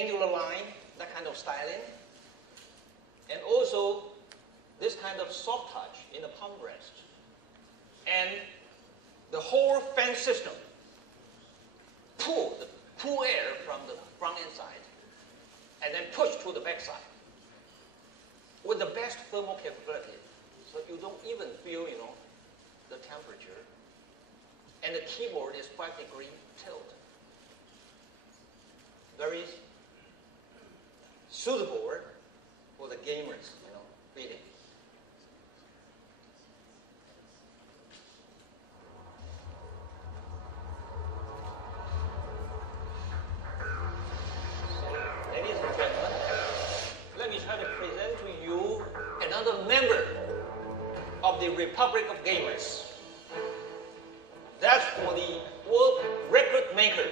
angular line, that kind of styling, and also this kind of soft touch in the palm rest, and the whole fan system pull air from the front end side and then push to the back side with the best thermal capability, so you don't even feel, the temperature. And the keyboard is 5-degree tilt. Very suitable for the gamers, feeling. So, ladies and gentlemen, let me try to present to you another member of the Republic of Gamers. That's for the world record maker.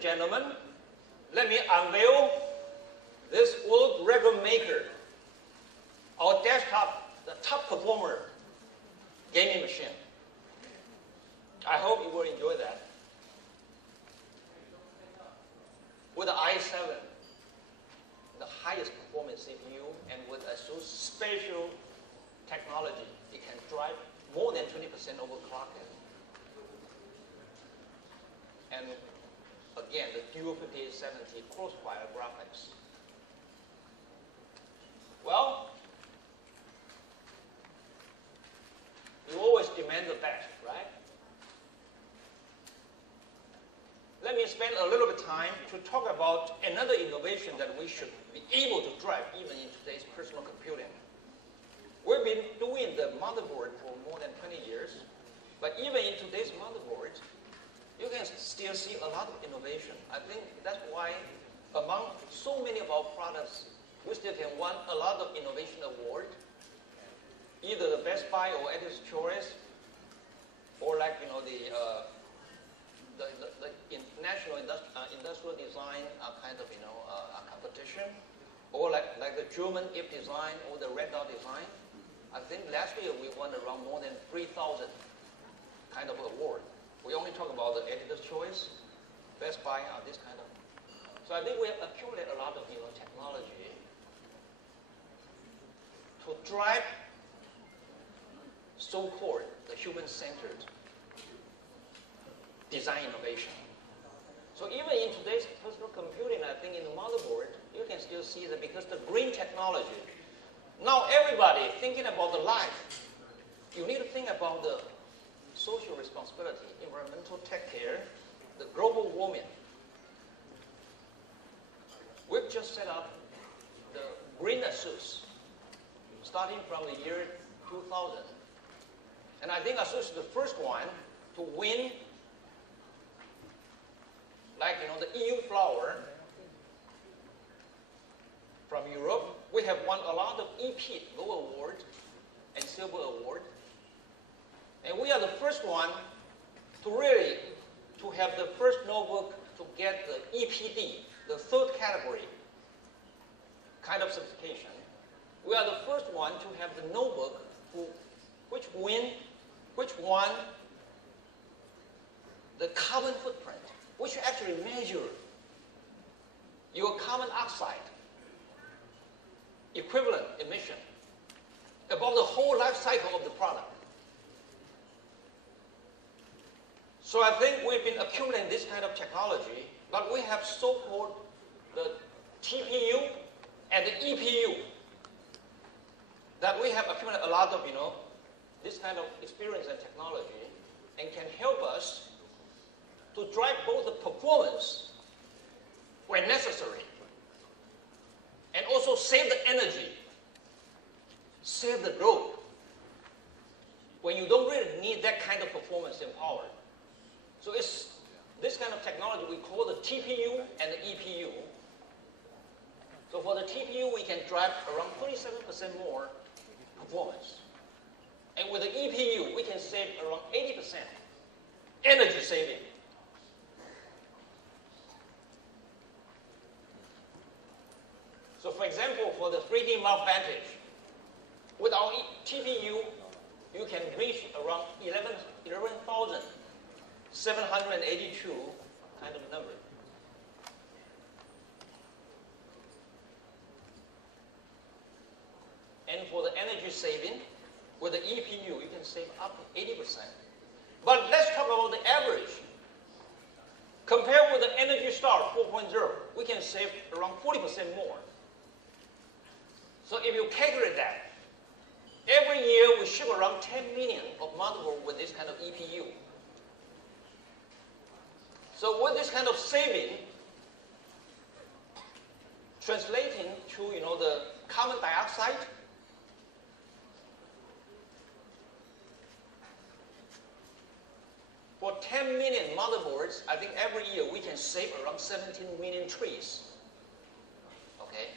Gentlemen, let me unveil this world record maker, our desktop, the top performer gaming machine. I hope you will enjoy that. With the i7, the highest performance CPU, and with ASUS special technology, it can drive more than 20% overclocked. And again, the dual 5870 crossfire graphics. Well, you always demand the best, right? Let me spend a little bit of time to talk about another innovation that we should be able to drive even in today's personal computing. We've been doing the motherboard for more than 20 years, but even in today's motherboards, you can still see a lot of innovation. I think that's why among so many of our products, we still can win a lot of innovation award, either the Best Buy or Editor's Choice, or like the National Industrial Design kind of competition, or like the German IP design or the Red Dot design. I think last year we won around more than 3,000 kind of award. We only talk about the Editor's Choice, Best Buy, this kind of. So I think we have accumulated a lot of technology to drive so-called the human-centered design innovation. So even in today's personal computing, I think in the motherboard, you can still see that because the green technology, now everybody thinking about the life, you need to think about the social responsibility, environmental tech care, the global warming. We've just set up the Green ASUS, starting from the year 2000. And I think ASUS is the first one to win, like, the EU Flower from Europe. We have won a lot of EP Gold Award and Silver Award. And we are the first one to really have the first notebook to get the EPD, the third category kind of certification. We are the first one to have the notebook which won the carbon footprint, which actually measure your carbon oxide equivalent emission about the whole life cycle of the product. So I think we've been accumulating this kind of technology, but we have so-called the TPU and the EPU that we have accumulated a lot of, this kind of experience and technology and can help us to drive both the performance when necessary and also save the energy, save the load when you don't really need that kind of performance and power. So it's this kind of technology we call the TPU and the EPU. So for the TPU, we can drive around 37% more performance. And with the EPU, we can save around 80% energy saving. So for example, for the 3D Mark Vantage, with our TPU, you can reach around 11,782 kind of number. And for the energy saving, with the EPU, you can save up to 80%. But let's talk about the average. Compared with the Energy Star 4.0, we can save around 40% more. So if you calculate that, every year we ship around 10 million of motherboard with this kind of EPU. So with this kind of saving, translating to the carbon dioxide, for 10 million motherboards, I think every year we can save around 17 million trees. Okay?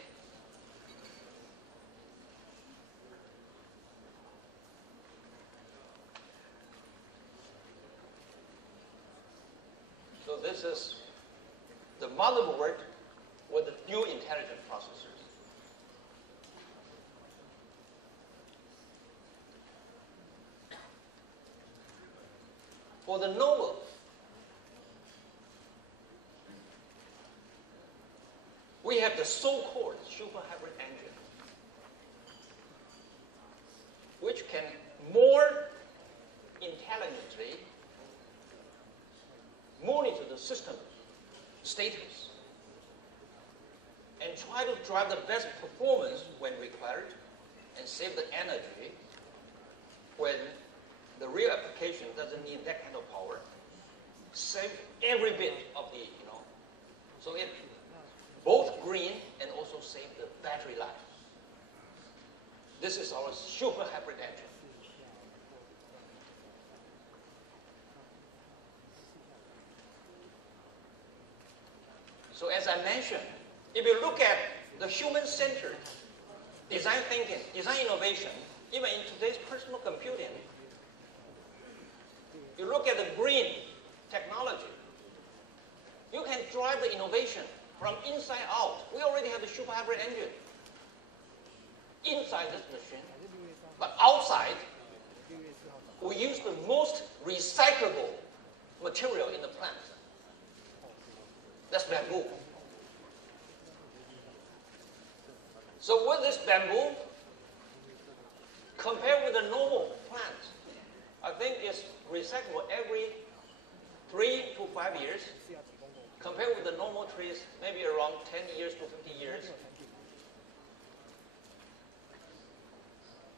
So this is the motherboard with the dual intelligent processors. For the Nova, we have the so-called super hybrid engine, which can more intelligently monitor the system status and try to drive the best performance when required and save the energy when the real application doesn't need that kind of power. Save every bit of the, so it both green and also save the battery life. This is our super hybrid engine. So as I mentioned, if you look at the human-centered design thinking, design innovation, even in today's personal computing, you look at the green technology, you can drive the innovation from inside out. We already have the super hybrid engine inside this machine, but outside, we use the most recyclable material in the plant. That's bamboo. So with this bamboo, compared with the normal plant, I think it's recyclable every 3 to 5 years. Compared with the normal trees, maybe around 10 years to 50 years.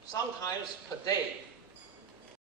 Sometimes per day,